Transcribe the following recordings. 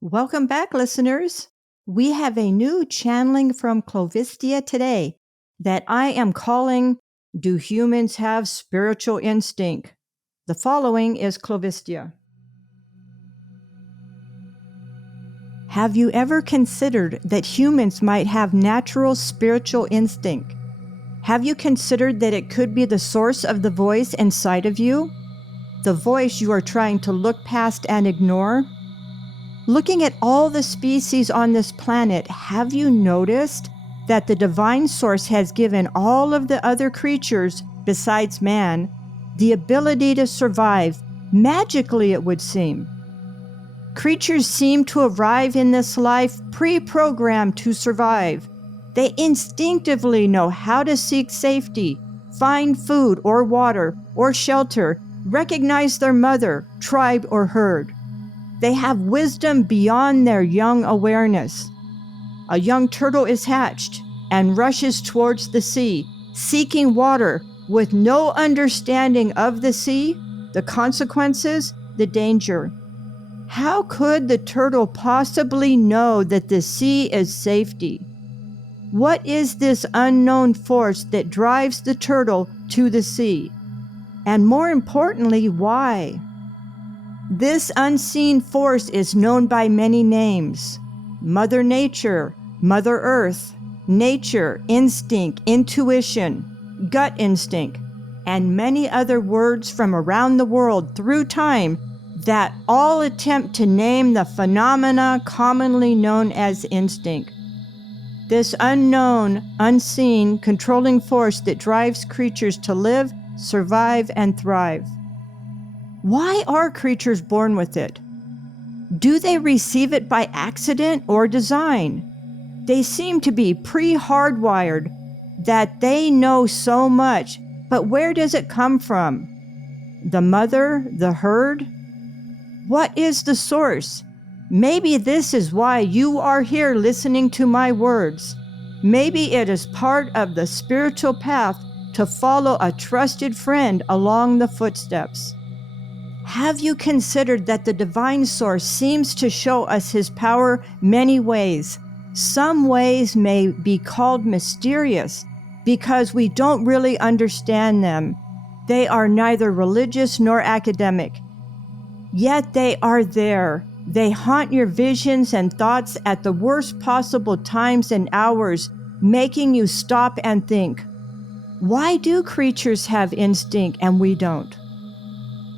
Welcome back, listeners. We have a new channeling from Clovistia today that I am calling Do Humans Have Spiritual Instinct? The following is Clovistia. Have you ever considered that humans might have natural spiritual instinct? Have you considered that it could be the source of the voice inside of you? The voice you are trying to look past and ignore? Looking at all the species on this planet, have you noticed that the divine source has given all of the other creatures, besides man, the ability to survive, magically it would seem? Creatures seem to arrive in this life pre-programmed to survive. They instinctively know how to seek safety, find food or water or shelter, recognize their mother, tribe, or herd. They have wisdom beyond their young awareness. A young turtle is hatched and rushes towards the sea, seeking water with no understanding of the sea, the consequences, the danger. How could the turtle possibly know that the sea is safety? What is this unknown force that drives the turtle to the sea? And more importantly, why? This unseen force is known by many names: Mother Nature, Mother Earth, nature, instinct, intuition, gut instinct, and many other words from around the world through time that all attempt to name the phenomena commonly known as instinct. This unknown, unseen, controlling force that drives creatures to live, survive, and thrive. Why are creatures born with it? Do they receive it by accident or design? They seem to be pre-hardwired, that they know so much, but where does it come from? The mother, the herd? What is the source? Maybe this is why you are here listening to my words. Maybe it is part of the spiritual path to follow a trusted friend along the footsteps. Have you considered that the divine source seems to show us his power many ways? Some ways may be called mysterious because we don't really understand them. They are neither religious nor academic. Yet they are there. They haunt your visions and thoughts at the worst possible times and hours, making you stop and think, why do creatures have instinct and we don't?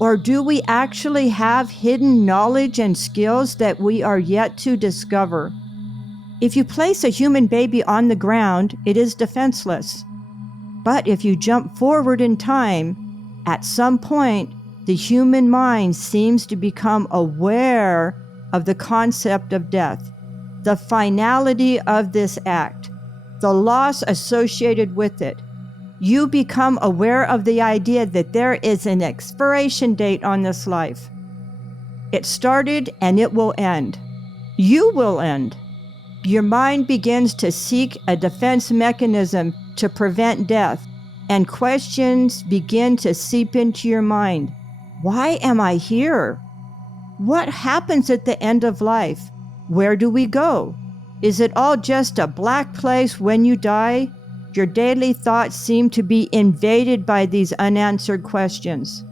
Or do we actually have hidden knowledge and skills that we are yet to discover? If you place a human baby on the ground, it is defenseless. But if you jump forward in time, at some point, the human mind seems to become aware of the concept of death, the finality of this act, the loss associated with it. You become aware of the idea that there is an expiration date on this life. It started and it will end. You will end. Your mind begins to seek a defense mechanism to prevent death, and questions begin to seep into your mind. Why am I here? What happens at the end of life? Where do we go? Is it all just a black place when you die? Your daily thoughts seem to be invaded by these unanswered questions.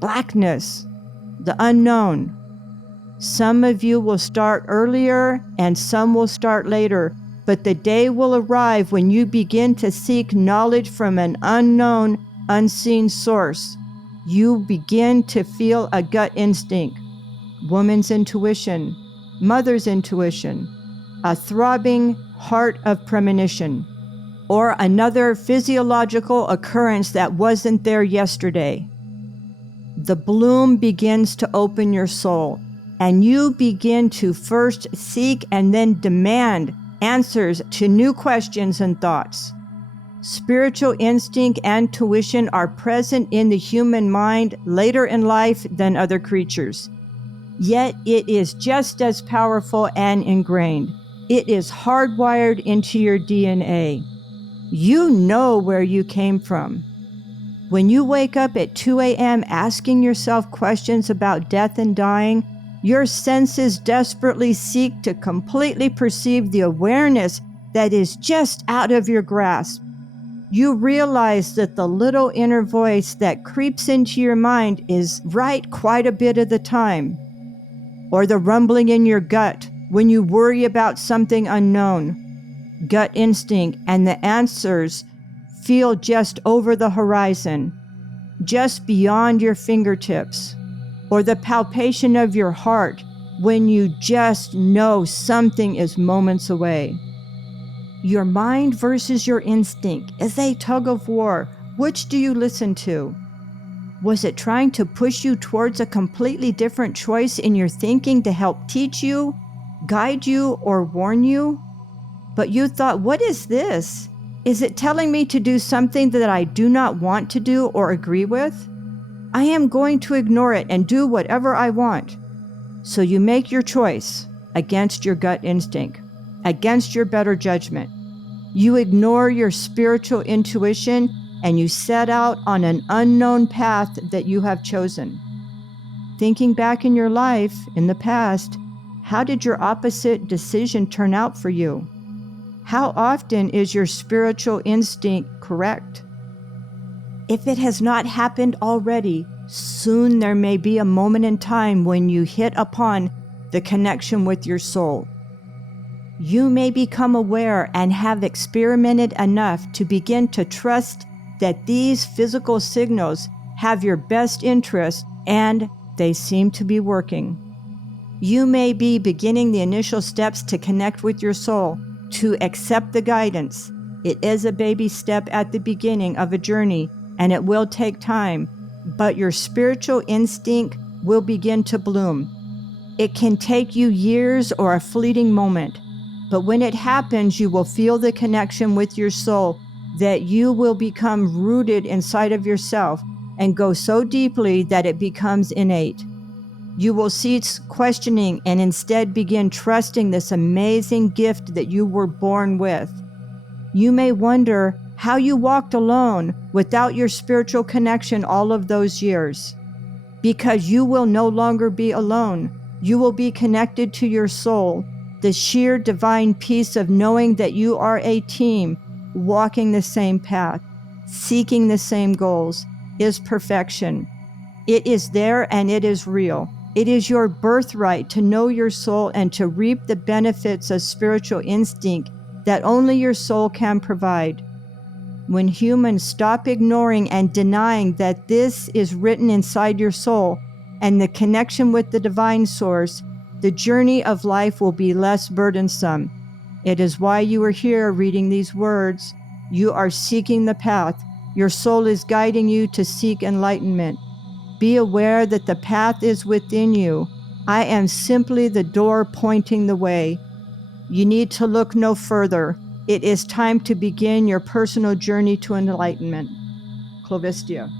Blackness, the unknown. Some of you will start earlier and some will start later, but the day will arrive when you begin to seek knowledge from an unknown, unseen source. You begin to feel a gut instinct, woman's intuition, mother's intuition, a throbbing heart of premonition, or another physiological occurrence that wasn't there yesterday. The bloom begins to open your soul, and you begin to first seek and then demand answers to new questions and thoughts. Spiritual instinct and intuition are present in the human mind later in life than other creatures. Yet it is just as powerful and ingrained. It is hardwired into your DNA. You know where you came from. When you wake up at 2 a.m. asking yourself questions about death and dying, Your senses desperately seek to completely perceive the awareness that is just out of your grasp. You realize that the little inner voice that creeps into your mind is right quite a bit of the time. Or the rumbling in your gut when you worry about something unknown. Gut instinct and the answers feel just over the horizon, just beyond your fingertips. Or the palpitation of your heart when you just know something is moments away. Your mind versus your instinct is a tug of war. Which do you listen to? Was it trying to push you towards a completely different choice in your thinking to help teach you, guide you, or warn you? But you thought, what is this? Is it telling me to do something that I do not want to do or agree with? I am going to ignore it and do whatever I want. So you make your choice against your gut instinct, against your better judgment. You ignore your spiritual intuition and you set out on an unknown path that you have chosen. Thinking back in your life, in the past, how did your opposite decision turn out for you? How often is your spiritual instinct correct? If it has not happened already, soon there may be a moment in time when you hit upon the connection with your soul. You may become aware and have experimented enough to begin to trust that these physical signals have your best interest and they seem to be working. You may be beginning the initial steps to connect with your soul, to accept the guidance. It is a baby step at the beginning of a journey, and it will take time, but your spiritual instinct will begin to bloom. It can take you years or a fleeting moment, but when it happens, you will feel the connection with your soul that you will become rooted inside of yourself and go so deeply that it becomes innate. You will cease questioning and instead begin trusting this amazing gift that you were born with. You may wonder how you walked alone without your spiritual connection all of those years. Because you will no longer be alone. You will be connected to your soul, the sheer divine peace of knowing that you are a team walking the same path, seeking the same goals, is perfection. It is there and it is real. It is your birthright to know your soul and to reap the benefits of spiritual instinct that only your soul can provide. When humans stop ignoring and denying that this is written inside your soul and the connection with the divine source, the journey of life will be less burdensome. It is why you are here reading these words. You are seeking the path. Your soul is guiding you to seek enlightenment. Be aware that the path is within you. I am simply the door pointing the way. You need to look no further. It is time to begin your personal journey to enlightenment. Clovistia.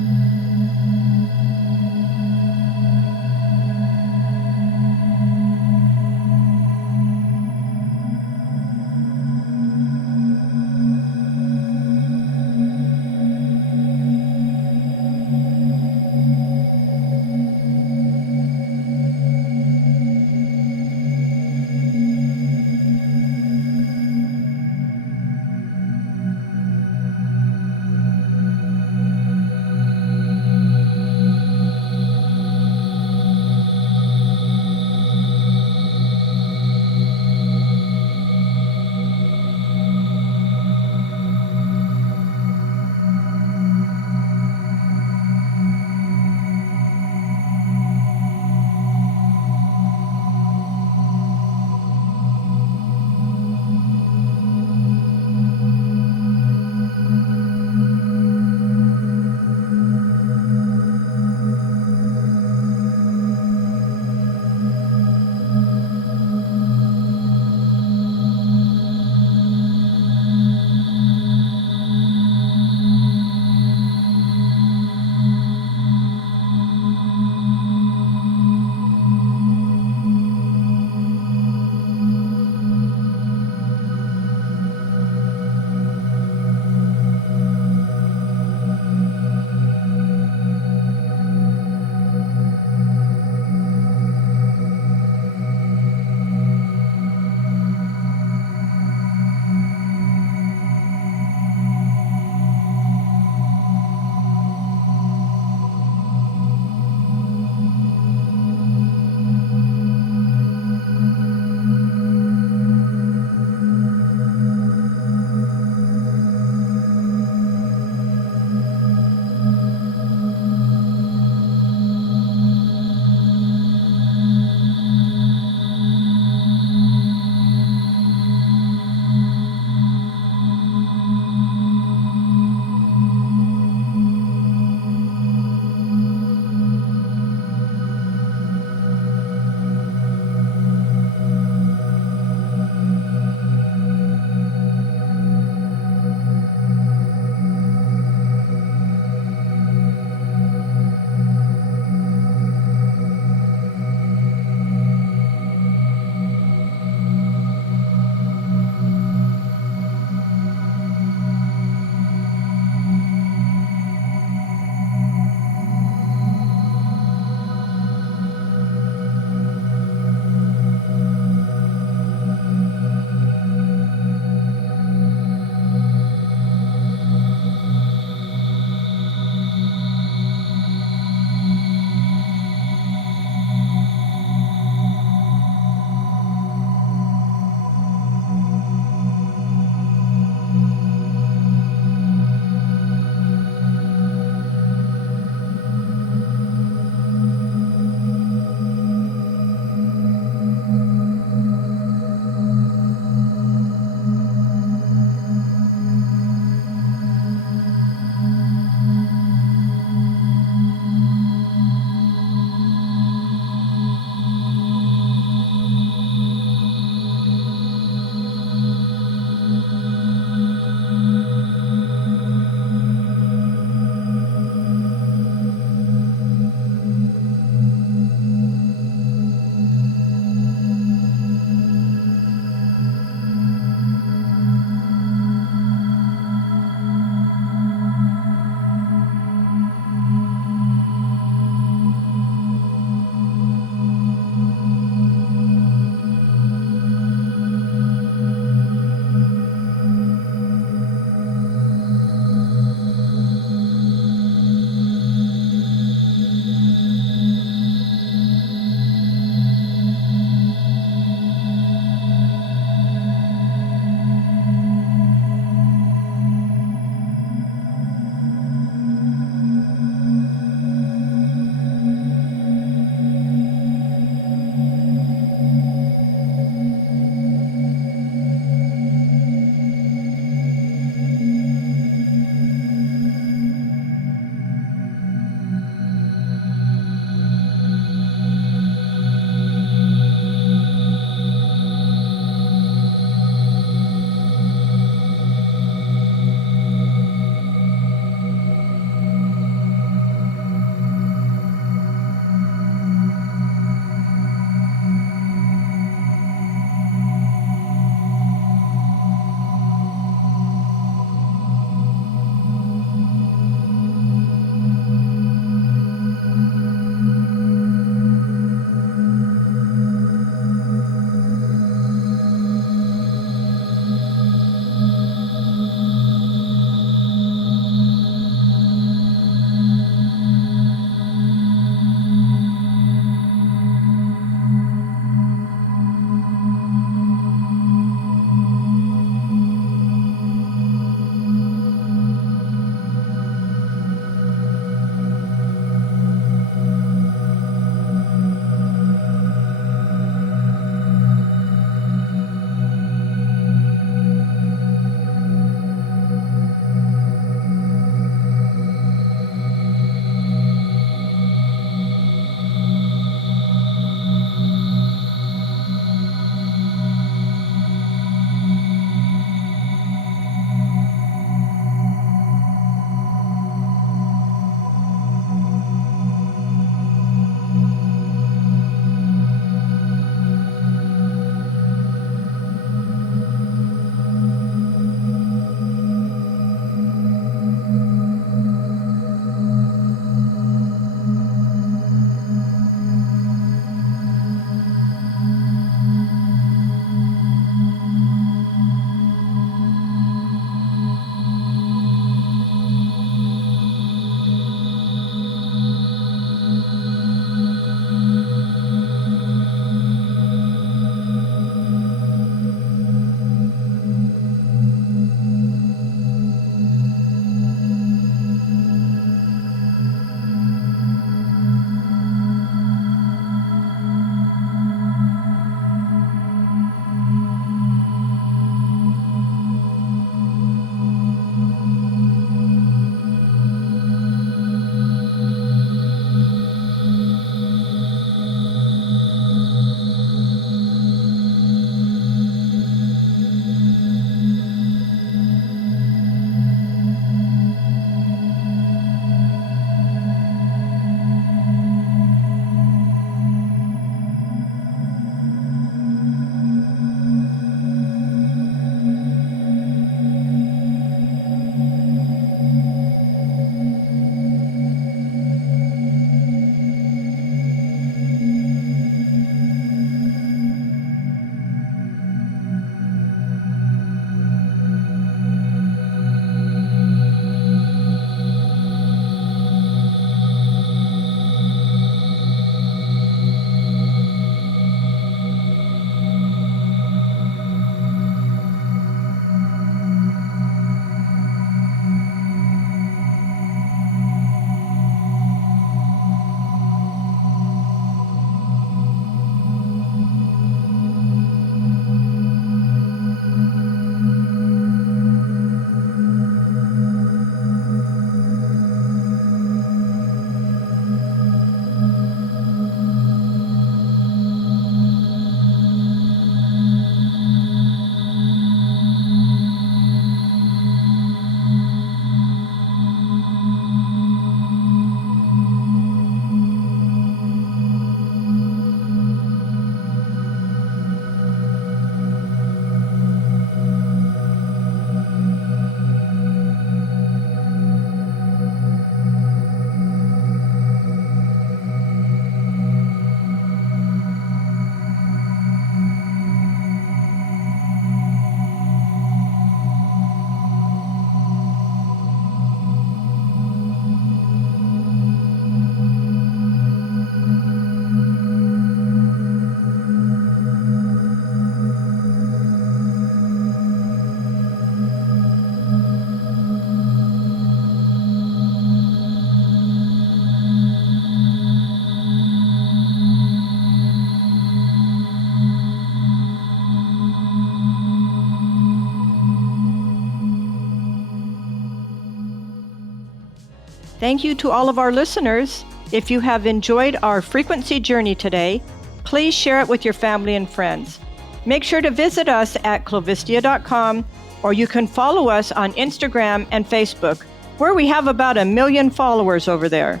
Thank you to all of our listeners. If you have enjoyed our frequency journey today, please share it with your family and friends. Make sure to visit us at clovistia.com, or you can follow us on Instagram and Facebook, where we have about 1 million followers over there.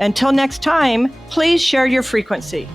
Until next time, please share your frequency.